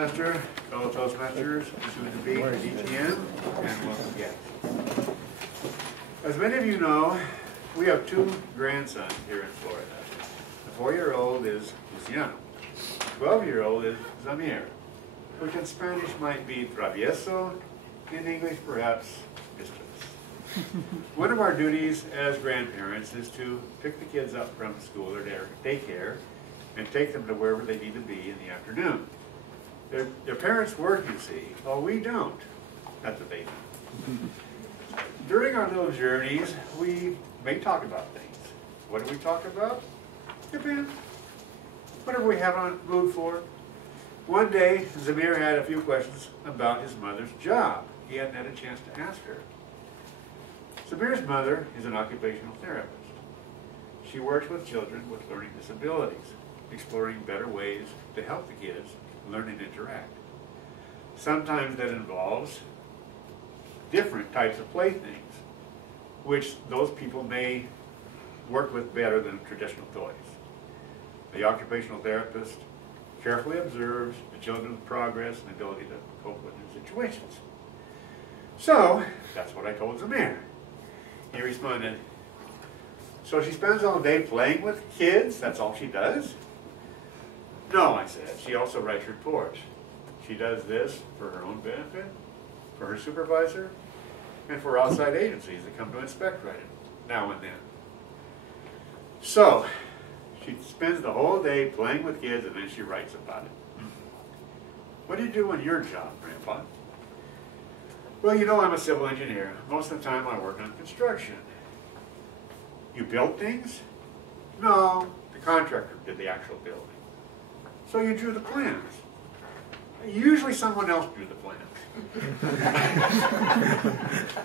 Toastmaster, fellow Toastmasters, soon to be DTM, and welcome guests. As many of you know, we have two grandsons here in Florida. The 4-year-old is Luciano. The 12-year-old is Zamir, which in Spanish might be travieso, in English perhaps mischievous. One of our duties as grandparents is to pick the kids up from school or daycare and take them to wherever they need to be in the afternoon. Their parents work, you see. Oh, we don't. That's what they do. During our little journeys, we may talk about things. What do we talk about? Depends. Whatever we have on mood for. One day, Zamir had a few questions about his mother's job. He hadn't had a chance to ask her. Zamir's mother is an occupational therapist. She works with children with learning disabilities, exploring better ways to help the kids learn and interact. Sometimes that involves different types of playthings, which those people may work with better than traditional toys. The occupational therapist carefully observes the children's progress and ability to cope with new situations. So, that's what I told Zamir. He responded, "So she spends all day playing with kids? That's all she does?" "No," I said. "She also writes reports. She does this for her own benefit, for her supervisor, and for outside agencies that come to inspect right now and then. So, she spends the whole day playing with kids and then she writes about it." "What do you do in your job, Grandpa?" "Well, you know I'm a civil engineer. Most of the time I work on construction." "You build things?" "No, the contractor did the actual building." "So you drew the plans?" "Usually someone else drew the plans."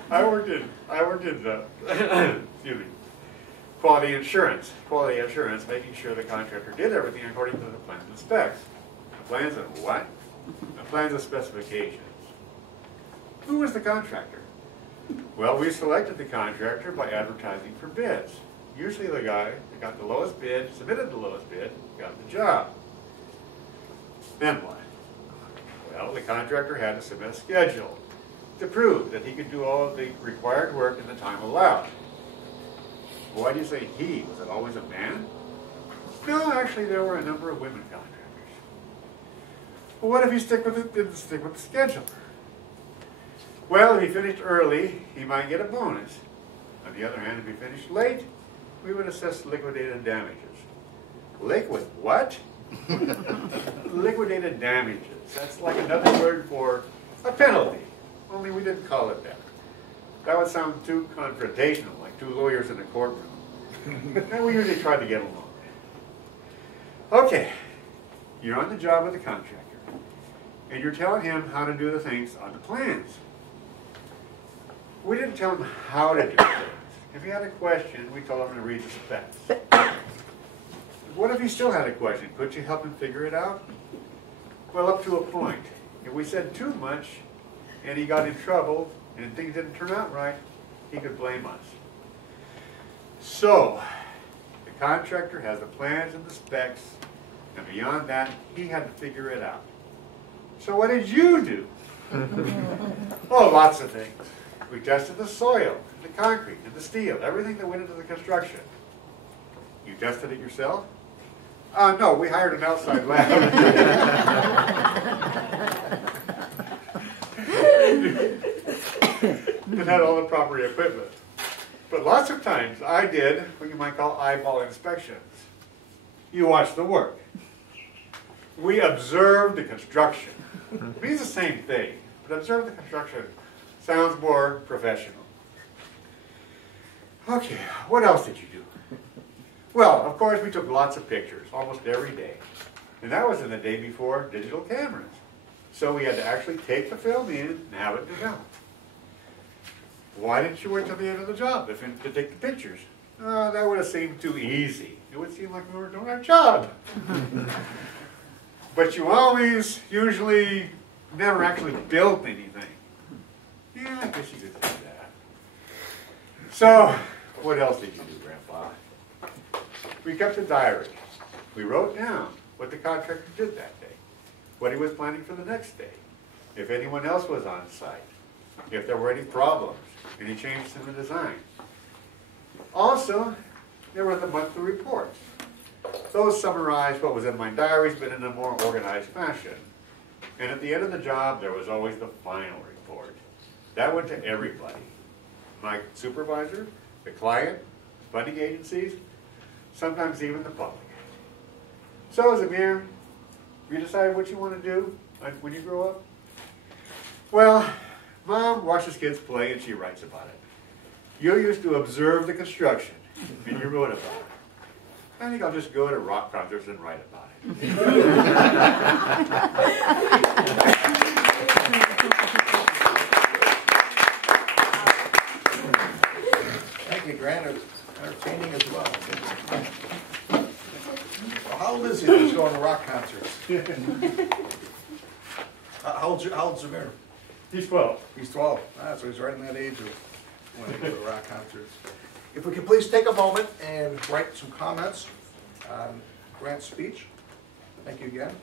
I worked in excuse me, quality assurance, making sure the contractor did everything according to the plans and specs. The plans and what? The plans and specifications. "Who was the contractor?" "Well, we selected the contractor by advertising for bids. Usually the guy that got the lowest bid, submitted the lowest bid, got the job." "Then what?" "Well, the contractor had to submit a schedule to prove that he could do all of the required work in the time allowed." "Why do you say he? Was it always a man?" "No, actually there were a number of women contractors." "Well, what if he didn't stick with the schedule?" "Well, if he finished early, he might get a bonus. On the other hand, if he finished late, we would assess liquidated damages." "Liquid what?" "Liquidated damages. That's like another word for a penalty, only we didn't call it that. That would sound too confrontational, like two lawyers in a courtroom. And we usually try to get along. Okay, you're on the job with the contractor, and you're telling him how to do the things on the plans. We didn't tell him how to do things. If he had a question, we told him to read the specs. What if he still had a question? Couldn't you help him figure it out? Well, up to a point. If we said too much and he got in trouble and things didn't turn out right, he could blame us. So, the contractor has the plans and the specs, and beyond that, he had to figure it out. So what did you do? Oh, lots of things. We tested the soil, the concrete, and the steel, everything that went into the construction. You tested it yourself? No, we hired an outside lab. It had all the proper equipment. But lots of times I did what you might call eyeball inspections. You watch the work. We observed the construction. It means the same thing, but observe the construction sounds more professional. Okay, what else did you do? Well, of course, we took lots of pictures, almost every day. And that was in the day before digital cameras. So we had to actually take the film in and have it developed. Why didn't you wait till the end of the job to take the pictures? That would have seemed too easy. It would seem like we were doing our job. But you always, usually, never actually built anything. Yeah, I guess you could do that. So, what else did you do, Grandpa? We kept a diary. We wrote down what the contractor did that day. what he was planning for the next day, if anyone else was on site, if there were any problems, any changes in the design. Also, there were the monthly reports. Those summarized what was in my diaries, but in a more organized fashion. And at the end of the job, there was always the final report. That went to everybody. My supervisor, the client, funding agencies, sometimes even the public. So, Zamir, you decided what you want to do when you grow up? Well, Mom watches kids play and she writes about it. You used to observe the construction and you wrote about it. I think I'll just go to rock concerts and write about it. Thank you, Grant. It's entertaining as well. Well, how old is he that he's going to rock concerts? How old's Zamir? He's 12. He's 12. Ah, so he's right in that age of when they go to rock concerts. If we could please take a moment and write some comments on Grant's speech. Thank you again.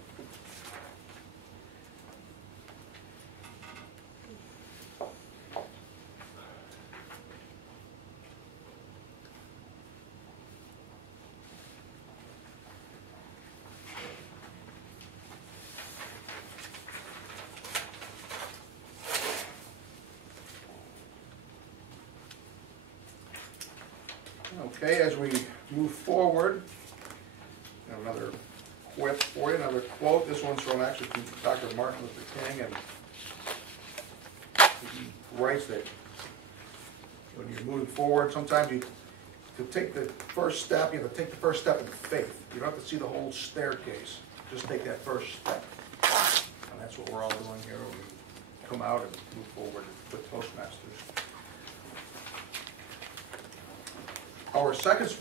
Okay, as we move forward, another quip for you, another quote. This one's from actually from Dr. Martin Luther King, and he writes that when you're moving forward, sometimes to take the first step, you have to take the first step in faith. You don't have to see the whole staircase. Just take that first step. And that's what we're all doing here. We come out and move forward with Toastmasters. Our second speaker